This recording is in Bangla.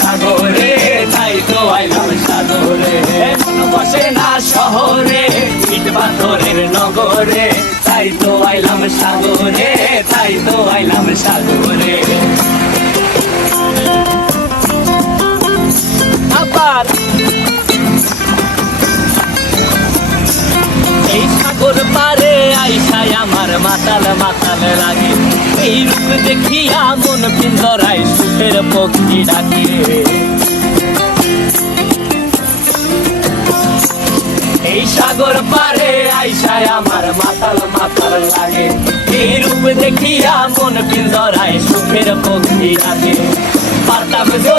সাগরে, তাই তো আইলাম সাগরে। মন বসে না শহরে, ইট পাথরের নগরে, তাই তো আইলাম সাগরে, তাই তো আইলাম সাগরে। আবার এই সাগর পারে আইসায় আমার মাতাল মাতাল লাগে, এই রূপ দেখিয়া মন পিঞ্জরায় সুখের পক্ষী ডাকে। এই সাগর পারে আইসায় আমার মাতাল মাতাল লাগে, এই রূপ দেখিয়া মন পিঞ্জরায় সুখের পক্ষী ডাকে। পারতাম